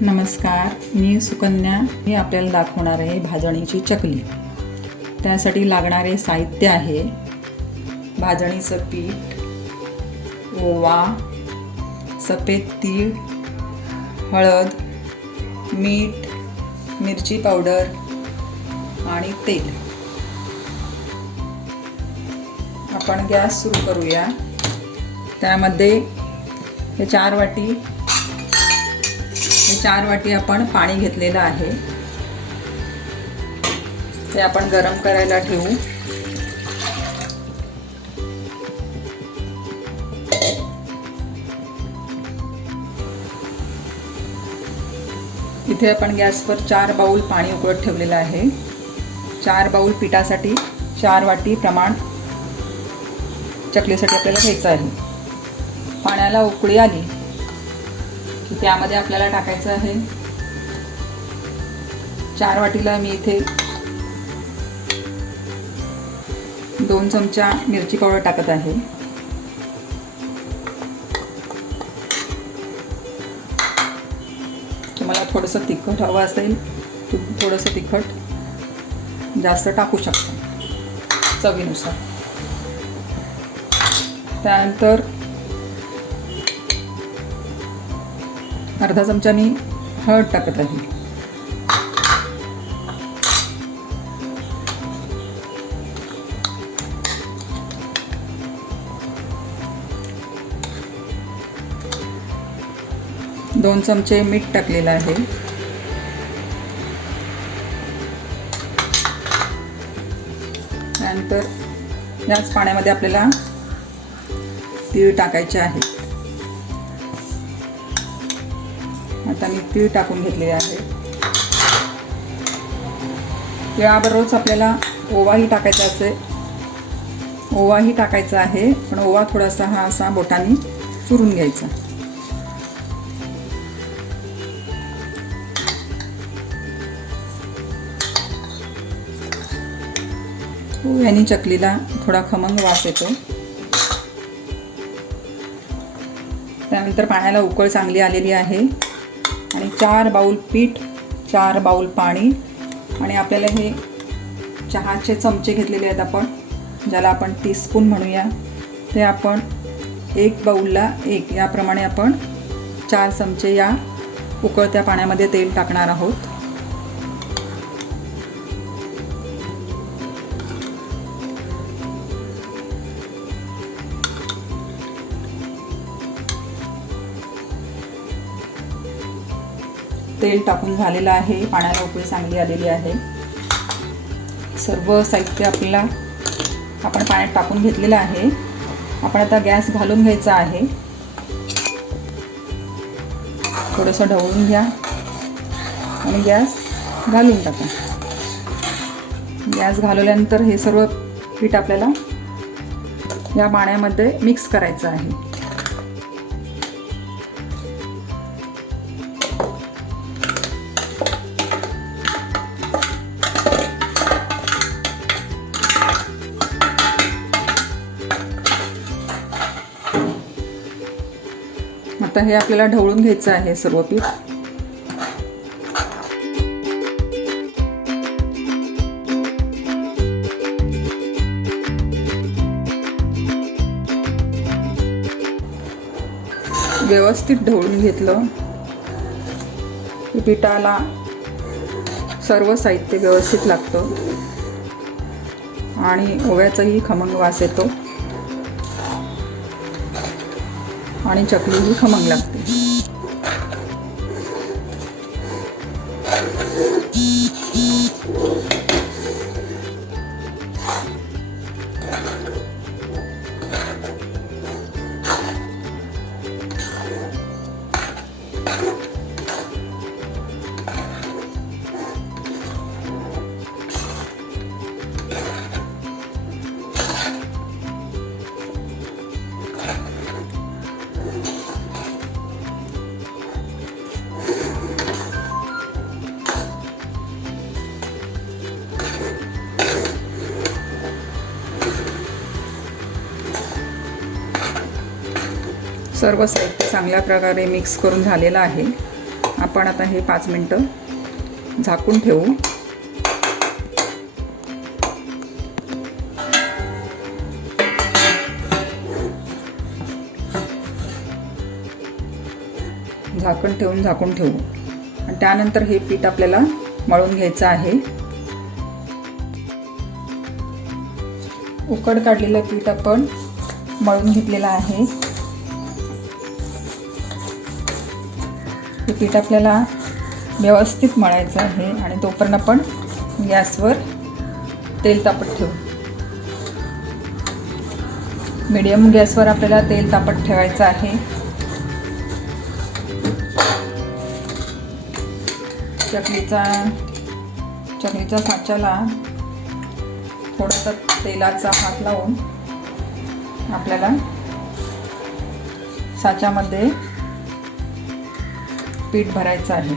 नमस्कार, मी सुकन्या. मी आपल्याला दाखवणार आहे भाजणीची चकली. त्यासाठी लागणारे साहित्य आहे भाजणीचं पीठ, ओवा, सफेद तीळ, हळद, मीठ, मिरची पावडर आणि तेल. आपण गॅस सुरू करूया. त्यामध्ये हे 4 वाटी आपण पाणी घेतलेलं आहे. ते आपण गरम करायला ठेवू. इथे आपण गॅसवर 4 बाउल पाणी उकळत ठेवलेलं आहे. 4 बाउल पिठासाठी 4 वाटी प्रमाण चकलीसाठी आपल्याला घ्यायचं आहे. पाण्याला उकळी आली की त्यामध्ये आपल्याला टाकायचं आहे 4 वाटीला मी इथे 2 चमचा मिरची पावडर टाकत आहे. तुम्हाला थोडंसं तिखट हवं असेल तर थोडंसं तिखट जास्त टाकू शकता चवीनुसार. त्यानंतर अर्धा चमचा मी हळद टाकत आहे. दोन चमचे मीठ टाकलेलं आहे. त्यानंतर याच पाण्यामध्ये आपल्याला तीळ टाकायचे आहे. आता मी तीळ टाकून घेतले आहे. तिळाबरोबरच आपल्याला ओवाही टाकायचा असेल. ओवाही टाकायचा आहे, पण ओवा थोडासा हा असा बोटाने चुरून घ्यायचा. याने चकलीला थोडा खमंग वास येतो. त्यानंतर पाण्याला उकळ चांगली आलेली आहे आणि 4 बाउल पीठ, 4 बाउल पाणी आणि आपल्याला हे चहाचे चमचे घेतलेले आहेत आपण, ज्याला आपण टीस्पून म्हणूया, ते आपण 1 बाउलला 1 याप्रमाणे आपण 4 चमचे या उकळत्या पाण्यामध्ये तेल टाकणार आहोत. तेल टाकून झालेलं आहे. पाण्याला उकळी चांगली आलेली आहे. सर्व साहित्य आपल्याला आपण पाण्यात टाकून घेतलेलं आहे. आपण आता गॅस घालून घ्यायचा आहे. थोडंसं ढवळून घ्या आणि गॅस घालून टाका. गॅस घालवल्यानंतर हे सर्व पीठ आपल्याला या पाण्यामध्ये मिक्स करायचं आहे. आता हे आपल्याला ढवळून घ्यायचं आहे सर्व पीठ. व्यवस्थित ढवळून घेतलं की पिठाला सर्व साहित्य व्यवस्थित लागतं आणि ओव्याचाही खमंग वास येतो आणि चकली ही खमंग लागते. सर्व साहित्य चांगल्या प्रकारे मिक्स करून झालेलं आहे. आपण आता हे 5 मिनटं झाकून ठेवू. झाकून ठेवू आणि त्यानंतर हे पीठ आपल्याला मळून घ्यायचं आहे. उकड काढलेलं पीठ आपण मळून घेतलेलं आहे. हे पीठ आपल्याला व्यवस्थित मळायचं आहे आणि तोपर्यंत आपण गॅसवर तेल तापत ठेवू. मीडियम गॅसवर आपल्याला तेल तापत ठेवायचं आहे. चकलीच्या साच्याला थोडासा तेलाचा हात लावून आपल्याला साच्यामध्ये पीठ भरायचं आहे.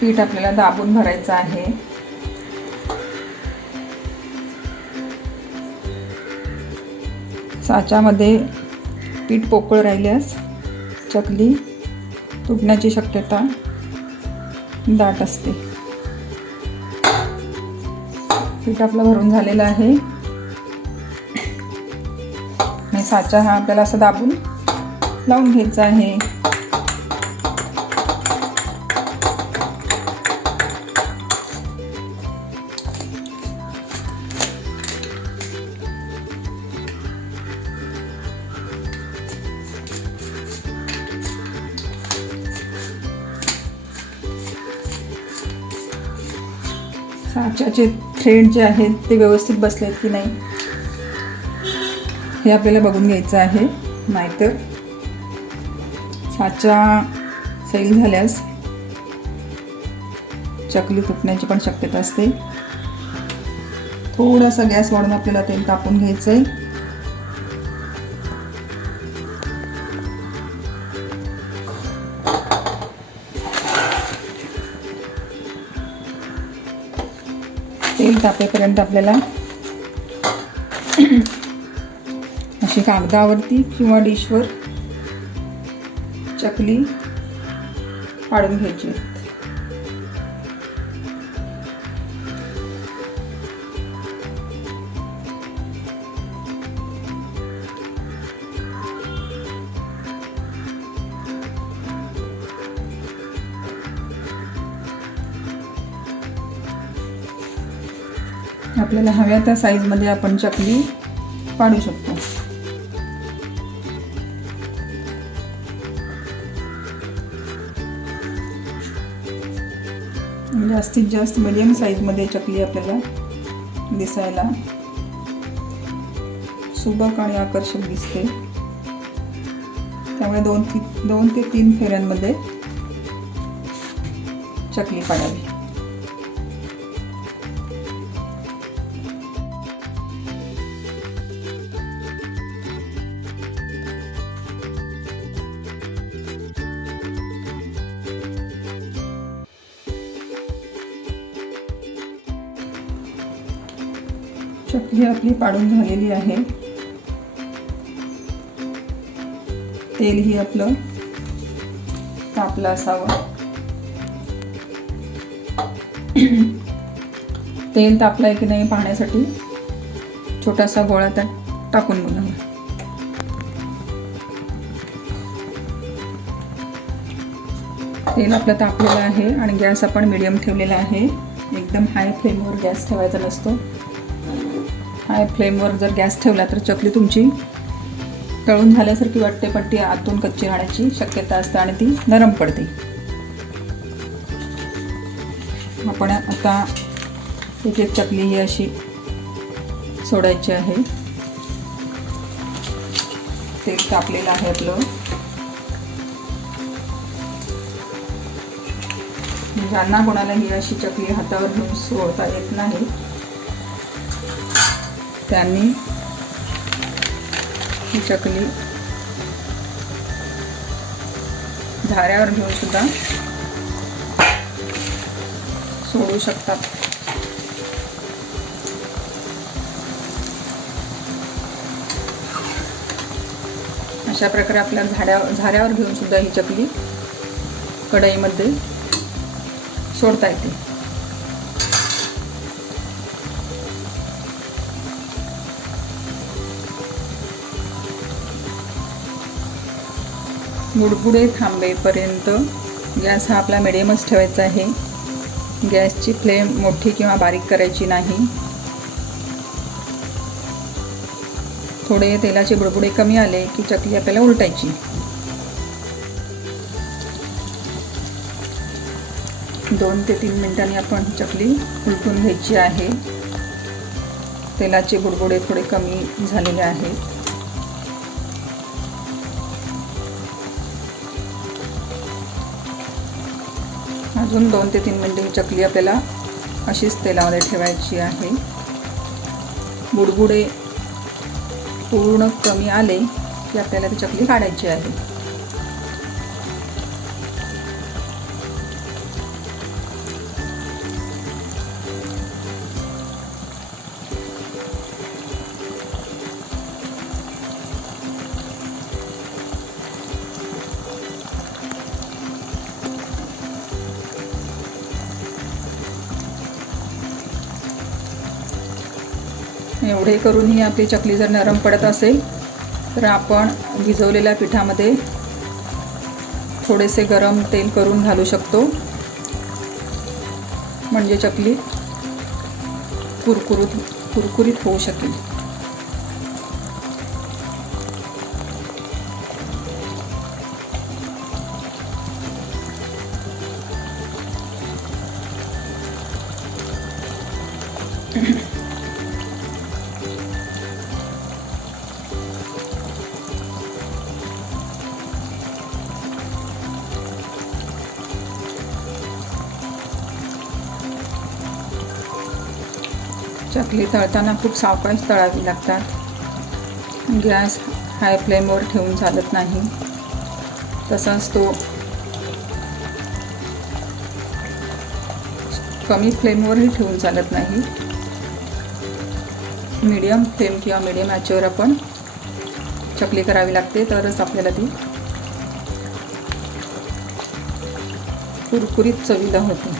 पीठ आपल्याला दाबून भरायचं आहे. साच्यामध्ये पीठ पोकळ राहिल्यास चकली तुटण्याची शक्यता दाट असते. पीठ आपलं भरून झालेलं आहे आणि साचा हा आपल्याला असं दाबून लावून घ्यायचा आहे. साच्याचे थ्रेड जे आहेत ते व्यवस्थित बसलेत की नाही हे आपल्याला बघून घ्यायचं आहे. नाहीतर साचा सैल झाल्यास चकली तुटण्याची पण शक्यता असते. थोडासा गॅस वाढवून आपल्याला तेल तापून घ्यायचं आहे. तेल तापेपर्यंत आपल्याला अशी कागदावरती किंवा डिशवर चकली पाडून घ्यायची. आपल्याला हव्या त्या साईजमध्ये आपण चकली पाडू शकतो. जास्तीत जास्त मीडियम साईजमध्ये चकली आपल्याला दिसायला सुबक आणि आकर्षक दिसते. त्यामुळे 2 ते 3 फेऱ्यांमध्ये चकली पाडावी. चकली आपली पाडून झालेली आहे. तेलही आपलं तापलं असावं. तेल तापलंय की नाही पाहण्यासाठी छोटासा गोळा त्यात टाकून बघावा. तेल आपलं तापलेलं आहे आणि गॅस आपण मीडियम ठेवलेला आहे. एकदम हाय फ्लेमवर गॅस ठेवायचा नसतो. हाय फ्लेमवर जर गॅस ठेवला तर चकली तुमची तळून झाल्यासारखी वाटते, पण ती आतून कच्ची राहण्याची शक्यता असते आणि ती नरम पडते. आपण आता एक एक चकली ही अशी सोडायची आहे. तेल तापलेलं आहे आपलं. ज्यांना कोणाला ही अशी चकली हातावर घेऊन सोडता येत नाही त्यांनी ही चकली झाऱ्यावर घेऊन सुद्धा सोडू शकतात. अशा प्रकारे आपल्याला झाऱ्यावर घेऊन सुद्धा ही चकली कढईमध्ये सोडता येते. बुडबुडे थांबेपर्यंत गॅस हा आपला मिडियमच ठेवायचा आहे. गॅसची फ्लेम मोठी किंवा बारीक करायची नाही. थोडे तेलाचे बुडबुडे कमी आले की चकली आपल्याला उलटायची. दोन ते 3 मिनिटांनी आपण चकली उलटून घ्यायची आहे. तेलाचे बुडबुडे थोडे कमी झालेले आहेत. अजून 2 ते 3 मिनिटे ही चकली आपल्याला अशीच तेलामध्ये ठेवायची आहे. बुडबुडे पूर्ण कमी आले की आपल्याला ती चकली काढायची आहे. एवढे करूनही आपली चकली जर नरम पडत असेल तर आपण भिजवलेल्या पिठामध्ये थोडेसे गरम तेल करून घालू शकतो. म्हणजे चकली कुरकुरीत होऊ शकेल. चकली तळताना खूप सावकाश तळावी लागतात. गॅस हाय फ्लेमवर ठेवून चालत नाही. तसाच तो कमी फ्लेमवरही ठेवून चालत नाही. मीडियम फ्लेम किंवा मीडियम आचेवर आपण चकली करावी लागते, तरच आपल्याला ती कुरकुरीत चवीला होते.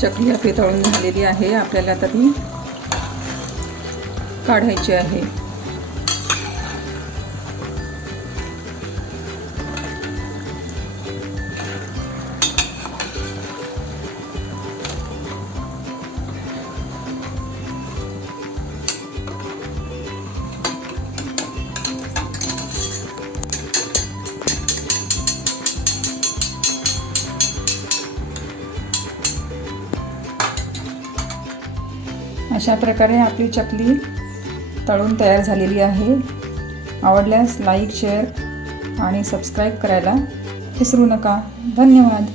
चकली आपली तळून झालेली आहे. आपल्याला आता ती काढायची आहे. अशा प्रकारे आपली चकली तळून तयार झालेली आहे. आवडल्यास लाईक, शेअर आणि सबस्क्राईब करायला विसरू नका. धन्यवाद.